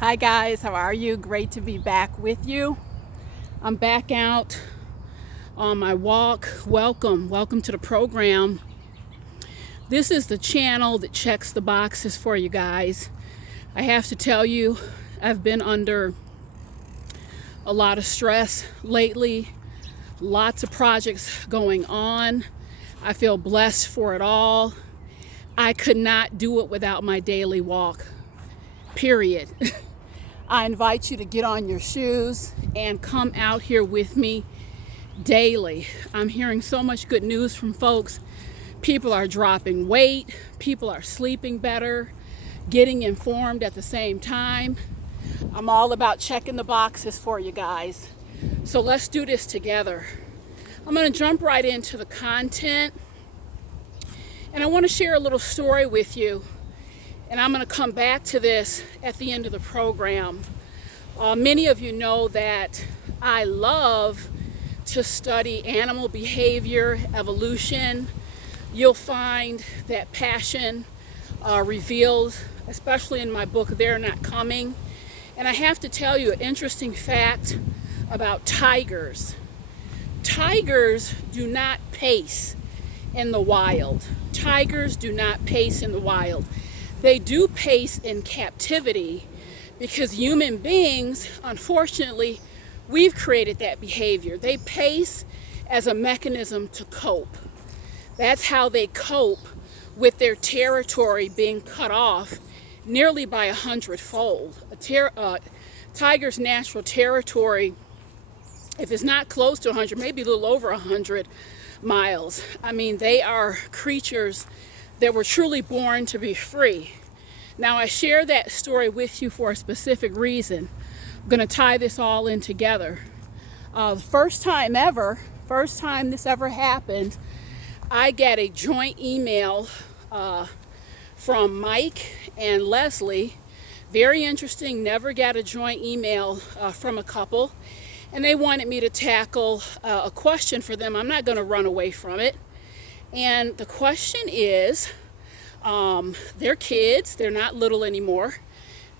Hi guys, how are you? Great to be back with you. I'm back out on my walk. Welcome to the program. This is the channel that checks the boxes for you guys. I have to tell you, I've been under a lot of stress lately, lots of projects going on. I feel blessed for it all. I could not do it without my daily walk, period. I invite you to get on your shoes and come out here with me daily. I'm hearing so much good news from folks. People are dropping weight, people are sleeping better, getting informed at the same time. I'm all about checking the boxes for you guys. So let's do this together. I'm going to jump right into the content, and I want to share a little story with you. And I'm going to come back to this at the end of the program. Many of you know that I love to study animal behavior, evolution. You'll find that passion revealed, especially in my book, They're Not Coming. And I have to tell you an interesting fact about tigers. Tigers do not pace in the wild. Tigers do not pace in the wild. They do pace in captivity because human beings, unfortunately, we've created that behavior. They pace as a mechanism to cope. That's how they cope with their territory being cut off nearly by 100-fold. Tiger's natural territory, if it's not close to 100, maybe a little over 100 miles. I mean, they are creatures that were truly born to be free. Now, I share that story with you for a specific reason. I'm going to tie this all in together. The first time this ever happened, I got a joint email from Mike and Leslie. Very interesting, never got a joint email from a couple. And they wanted me to tackle a question for them. I'm not going to run away from it. And the question is, they're kids. They're not little anymore.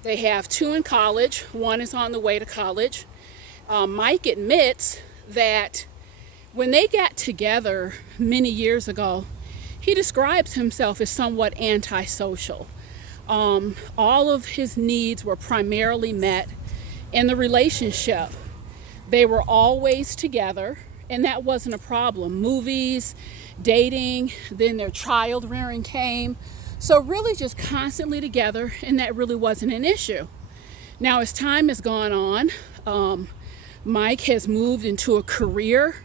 They have 2 in college. 1 is on the way to college. Mike admits that when they got together many years ago, he describes himself as somewhat antisocial. All of his needs were primarily met in the relationship. They were always together, and that wasn't a problem. Movies, dating, then their child rearing came. So really just constantly together, and that really wasn't an issue. Now, as time has gone on, Mike has moved into a career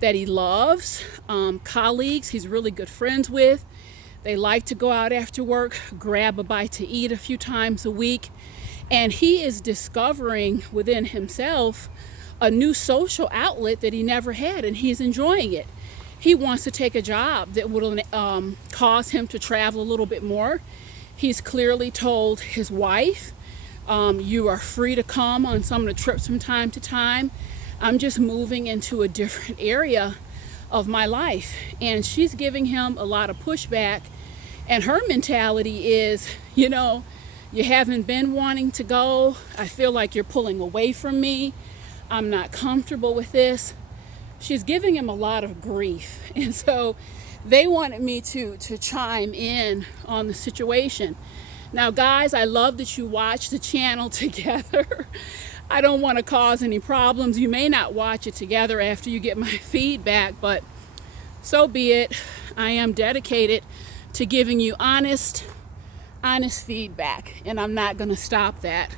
that he loves, colleagues he's really good friends with. They like to go out after work, grab a bite to eat a few times a week, and he is discovering within himself a new social outlet that he never had, and he's enjoying it. He wants to take a job that will cause him to travel a little bit more. He's clearly told his wife, you are free to come on some of the trips from time to time. I'm just moving into a different area of my life. And she's giving him a lot of pushback. And her mentality is, you haven't been wanting to go. I feel like you're pulling away from me. I'm not comfortable with this. She's giving him a lot of grief. And so they wanted me to chime in on the situation. Now, guys, I love that you watch the channel together. I don't want to cause any problems. You may not watch it together after you get my feedback, but so be it. I am dedicated to giving you honest feedback, and I'm not going to stop that.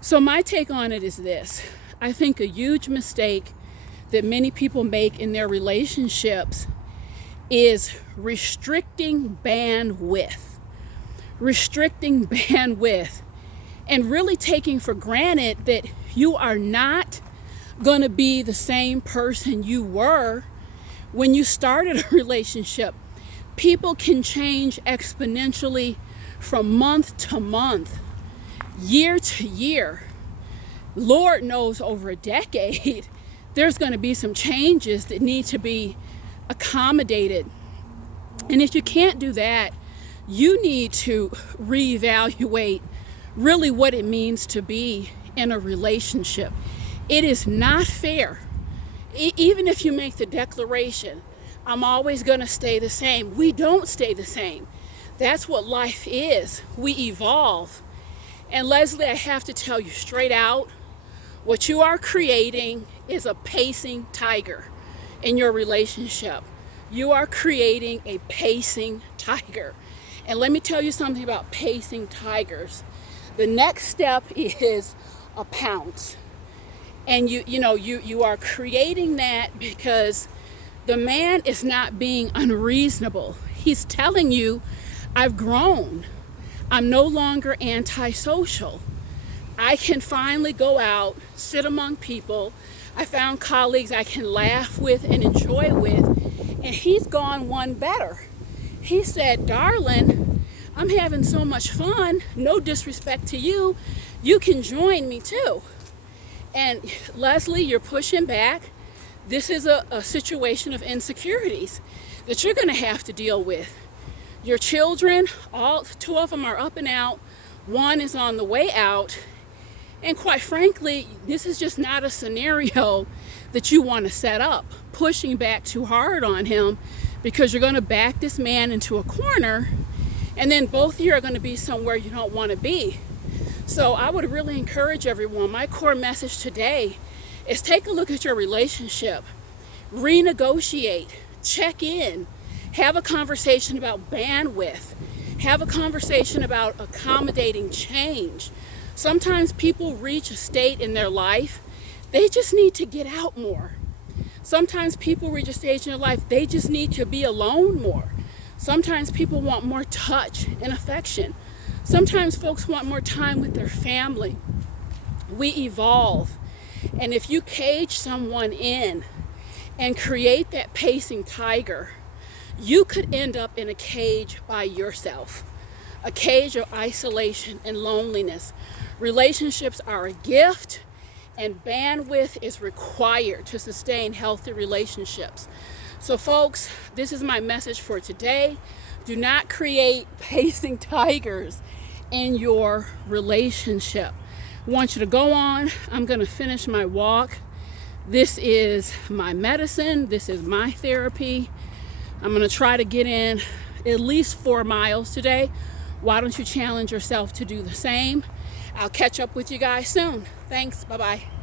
So my take on it is this. I think a huge mistake that many people make in their relationships is restricting bandwidth, and really taking for granted that you are not going to be the same person you were when you started a relationship. People can change exponentially from month to month, year to year. Lord knows over a decade, there's going to be some changes that need to be accommodated. And if you can't do that, you need to reevaluate really what it means to be in a relationship. It is not fair. Even if you make the declaration, I'm always going to stay the same. We don't stay the same. That's what life is. We evolve. And Leslie, I have to tell you straight out, what you are creating is a pacing tiger in your relationship. You are creating a pacing tiger. And let me tell you something about pacing tigers. The next step is a pounce. And you are creating that because the man is not being unreasonable. He's telling you, I've grown. I'm no longer antisocial. I can finally go out, sit among people. I found colleagues I can laugh with and enjoy with. And he's gone one better. He said, darling, I'm having so much fun. No disrespect to you. You can join me too. And Leslie, you're pushing back. This is a situation of insecurities that you're going to have to deal with. Your children, all two of them are up and out. One is on the way out. And quite frankly, this is just not a scenario that you want to set up, pushing back too hard on him, because you're going to back this man into a corner, and then both of you are going to be somewhere you don't want to be. So I would really encourage everyone, my core message today is take a look at your relationship, renegotiate, check in, have a conversation about bandwidth, have a conversation about accommodating change. Sometimes people reach a state in their life, they just need to get out more. Sometimes people reach a stage in their life, they just need to be alone more. Sometimes people want more touch and affection. Sometimes folks want more time with their family. We evolve. And if you cage someone in and create that pacing tiger, you could end up in a cage by yourself, a cage of isolation and loneliness. Relationships are a gift, and bandwidth is required to sustain healthy relationships. So folks, this is my message for today. Do not create pacing tigers in your relationship. I want you to go on. I'm going to finish my walk. This is my medicine. This is my therapy. I'm going to try to get in at least 4 miles today. Why don't you challenge yourself to do the same? I'll catch up with you guys soon. Thanks. Bye-bye.